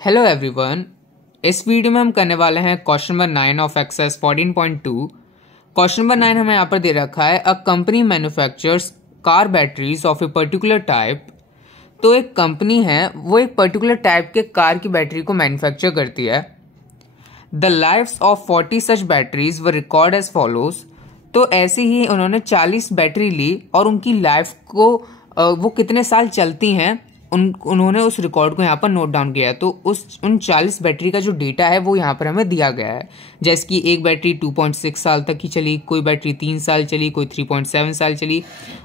Hello everyone, इस video में हम करने वाले हैं question number 9 of exercise 14.2। Question number 9 हमें यहाँ पर दे रखा है a company manufactures car batteries of a particular type. तो एक कंपनी है, वो एक पर्टिकुलर टाइप के कार की बैटरी को मैन्युफैक्चर करती है। The lifes of 40 such batteries were record as follows. तो ऐसे ही उन्होंने 40 बैटरी ली और उनकी लाइफ को वो कितने साल चलती हैं उन्होंने उस रिकॉर्ड को यहाँ पर नोट डाउन किया है। तो उन 40 बैटरी का जो डेटा है वो यहाँ पर हमें दिया गया है। जैसे कि एक बैटरी 2.6 साल तक की चली, कोई बैटरी 3 साल चली, कोई 3.7 साल चली,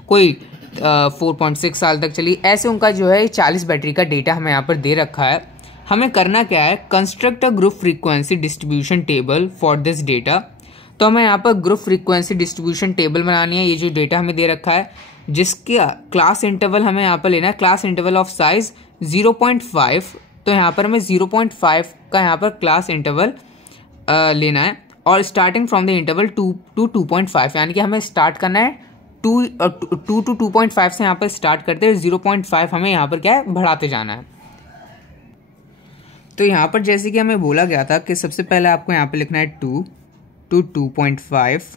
कोई 4.6 साल तक चली। ऐसे उनका जो है 40 बैटरी का डेटा हमें यहाँ पर दे रखा है। हमें करना क्या है, construct a group frequency distribution table for this data. तो हमें यहाँ पर ग्रुप फ्रीक्वेंसी डिस्ट्रीब्यूशन टेबल बनानी है। ये जो डेटा हमें दे रखा है, जिसका क्लास इंटरवल हमें यहाँ पर लेना है, क्लास इंटरवल ऑफ साइज 0.5। तो यहाँ पर हमें 0.5 का यहाँ पर क्लास इंटरवल लेना है और starting from the interval 2 to 2.5, यानी कि हमें स्टार्ट करना है 2 to 2.5 से यहाँ पर स्टार्ट करते हैं। 0.5 हमें यहाँ पर क्या है, बढ़ाते जाना है। तो यहाँ पर जैसे कि हमें बोला गया था कि सबसे पहले आपको यहाँ पर लिखना है 2 to 2.5।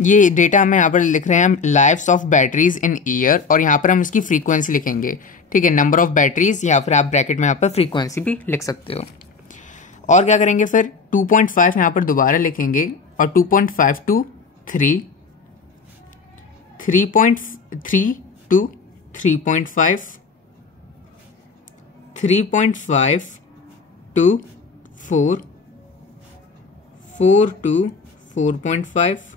ये डेटा हमें यहाँ पर लिख रहे हैं हम lifes of batteries in year, और यहाँ पर हम इसकी फ्रीक्वेंसी लिखेंगे। ठीक है, नंबर ऑफ बैटरीज, या फिर आप ब्रैकेट में यहाँ पर फ्रीक्वेंसी भी लिख सकते हो। और क्या करेंगे फिर, 2.5 यहाँ पर दोबारा लिखेंगे और 2.5 to 3, 3.3 to 3.5, 3.5 to 4, 4 to 4.5,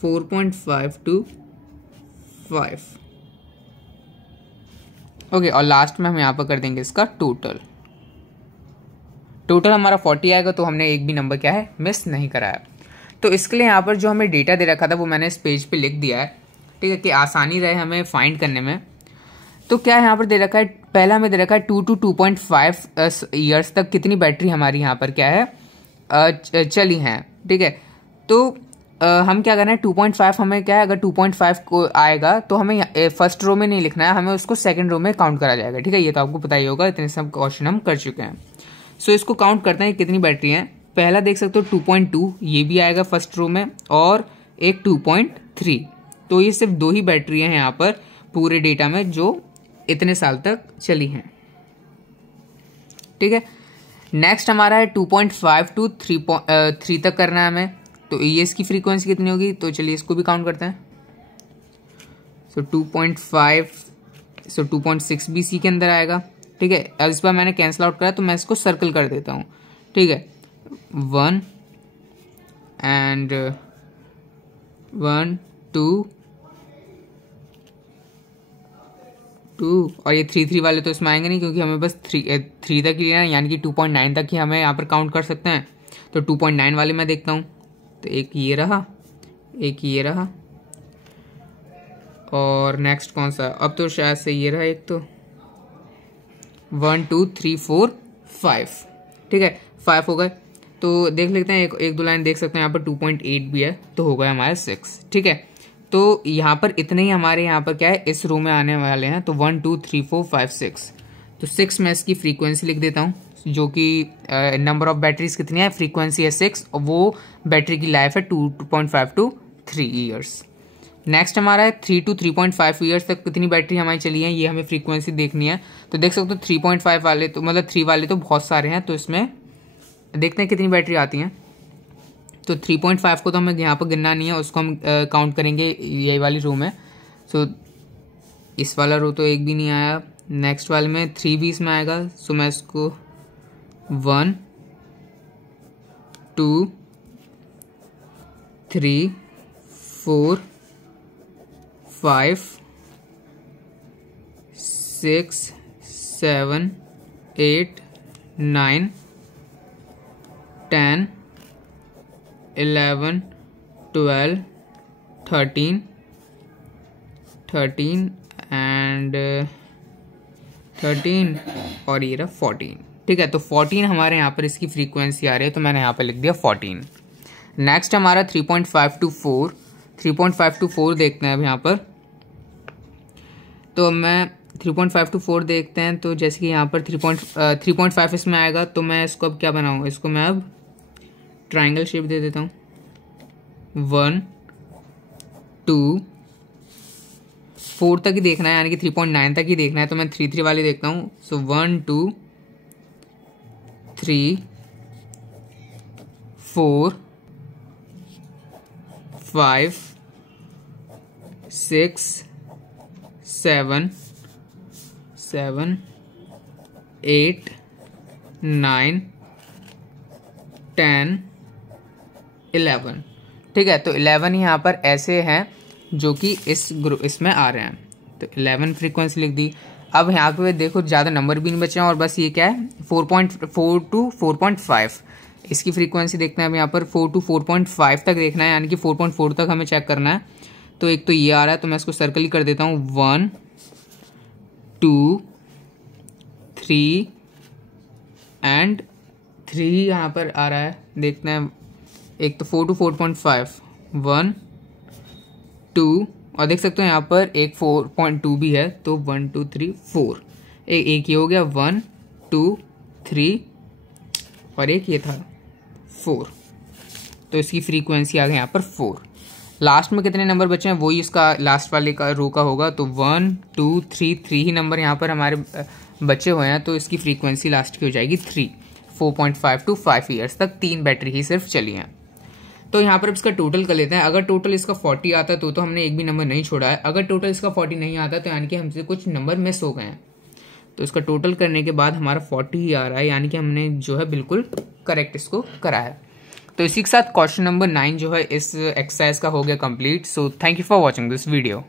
4.5 to 5। Okay, और लास्ट में हम यहाँ पर कर देंगे इसका टोटल हमारा 40 आएगा। तो हमने एक भी नंबर क्या है, मिस नहीं कराया। तो इसके लिए यहाँ पर जो हमें डेटा दे रखा था वो मैंने इस पेज पे लिख दिया है। ठीक है, कि आसानी रहे हमें फाइंड करने में। तो क्या यहाँ पर दे रखा है, पहला हमें दे रखा है 2 to 2.5 ईयर्स तक कितनी बैटरी हमारी यहाँ पर क्या है चली हैं। ठीक है, तो हम क्या करना है, 2.5 हमें क्या है, अगर 2.5 को आएगा तो हमें फर्स्ट रो में नहीं लिखना है, हमें उसको सेकंड रो में काउंट करा जाएगा। ठीक है, ये तो आपको पता ही होगा, इतने सब क्वेश्चन हम कर चुके हैं। सो इसको काउंट करते हैं कितनी बैटरी हैं। पहला देख सकते हो 2.2, ये भी आएगा फर्स्ट रो में, और एक 2.3। तो ये सिर्फ 2 ही बैटरी हैं यहाँ पर पूरे डेटा में जो इतने साल तक चली हैं। ठीक है, नेक्स्ट हमारा है 2.5 to 3 तक करना है हमें। तो ये इसकी फ्रीक्वेंसी कितनी होगी, तो चलिए इसको भी काउंट करते हैं। सो 2.5, सो 2.6 भी सी के अंदर आएगा। ठीक है, अब इस बार मैंने कैंसिल आउट करा तो मैं इसको सर्कल कर देता हूँ। ठीक है, 1 and 1 2 और ये 3 वाले तो इसमें आएंगे नहीं, क्योंकि हमें बस 3 तक ही लेना है, यानी कि 2.9 तक ही हमें यहाँ पर काउंट कर सकते हैं। तो 2.9 वाले मैं देखता हूँ, तो एक ये रहा, एक ये रहा, और नेक्स्ट कौन सा, अब तो शायद से ये रहा एक, तो 1 2 3 4 5। ठीक है, 5 हो गए। तो देख लेते हैं, एक दो लाइन देख सकते हैं यहाँ पर 2.8 भी है, तो हो गया हमारे 6। ठीक है, तो यहाँ पर इतने ही हमारे यहाँ पर क्या है, इस रो में आने वाले हैं। तो 1 2 3 4 5 6, तो 6 में इसकी फ्रीक्वेंसी लिख देता हूँ, जो कि नंबर ऑफ बैटरीज कितनी है, फ्रीक्वेंसी है 6, और वो बैटरी की लाइफ है 2.5 to 3 ईयर्स। नेक्स्ट हमारा है 3 to 3.5 ईयर्स तक कितनी बैटरी हमारी चली है, ये हमें फ्रीक्वेंसी देखनी है। तो देख सकते हो 3.5 वाले तो मतलब 3 वाले तो बहुत सारे हैं, तो इसमें देखते हैं कितनी बैटरी आती हैं। तो 3.5 को तो हमें यहाँ पर गिनना नहीं है, उसको हम काउंट करेंगे यही वाली रो में। सो इस वाला रो तो एक भी नहीं आया, नेक्स्ट वाले में 3 भी इसमें आएगा। सो मैं इसको 1 2 3 4 5 6 7 8 9 10 11 12 13 एंड 13 और ये रहा 14। ठीक है, तो 14 हमारे यहाँ पर इसकी फ्रीक्वेंसी आ रही है, तो मैंने यहाँ पर लिख दिया 14। नेक्स्ट हमारा 3.5 to 4, 3.5 to 4 देखते हैं अब यहाँ पर। तो मैं 3.5 to 4 देखते हैं। तो जैसे कि यहाँ पर 3.5 इसमें आएगा, तो मैं इसको अब क्या बनाऊँ, इसको मैं अब ट्राइंगल शेप दे देता हूँ। 1 2 4 तक ही देखना है, यानी कि 3.9 तक ही देखना है, तो मैं 3 वाली देखता हूँ। सो 1 2 3 4 5 6 7 8 9 10 11। ठीक है, तो 11 यहाँ पर ऐसे हैं जो कि इसमें आ रहे हैं, तो 11 फ्रीक्वेंसी लिख दी। अब यहाँ पे देखो ज़्यादा नंबर भी नहीं बचे हैं, और बस ये क्या है 4.4 to 4.5 इसकी फ्रीक्वेंसी देखना है। अब यहाँ पर 4 to 4.5 तक देखना है, यानी कि 4.4 तक हमें चेक करना है। तो एक तो ये आ रहा है, तो मैं इसको सर्कल ही कर देता हूँ। 1 2 3 एंड 3 यहाँ पर आ रहा है, देखना है। एक तो 4 to 4.5 1 2, और देख सकते हो यहाँ पर एक 4.2 भी है, तो 1 2 3 4 एक ये हो गया 1 2 3, और एक ये था 4, तो इसकी फ्रीक्वेंसी आ गई यहाँ पर 4। लास्ट में कितने नंबर बचे हैं वही इसका लास्ट वाले का रो का होगा, तो 1 2 3 ही नंबर यहाँ पर हमारे बचे हुए हैं, तो इसकी फ्रीक्वेंसी लास्ट की हो जाएगी 3। 4.5 to 5 ईयर्स तक 3 बैटरी ही सिर्फ चली हैं। तो यहाँ पर इसका टोटल कर लेते हैं। अगर टोटल इसका 40 आता तो हमने एक भी नंबर नहीं छोड़ा है। अगर टोटल इसका 40 नहीं आता तो यानी कि हमसे कुछ नंबर मिस हो गए हैं। तो इसका टोटल करने के बाद हमारा 40 ही आ रहा है, यानी कि हमने जो है बिल्कुल करेक्ट इसको करा है। तो इसी के साथ क्वेश्चन नंबर 9 जो है इस एक्सरसाइज का हो गया complete. So thank you for watching this video.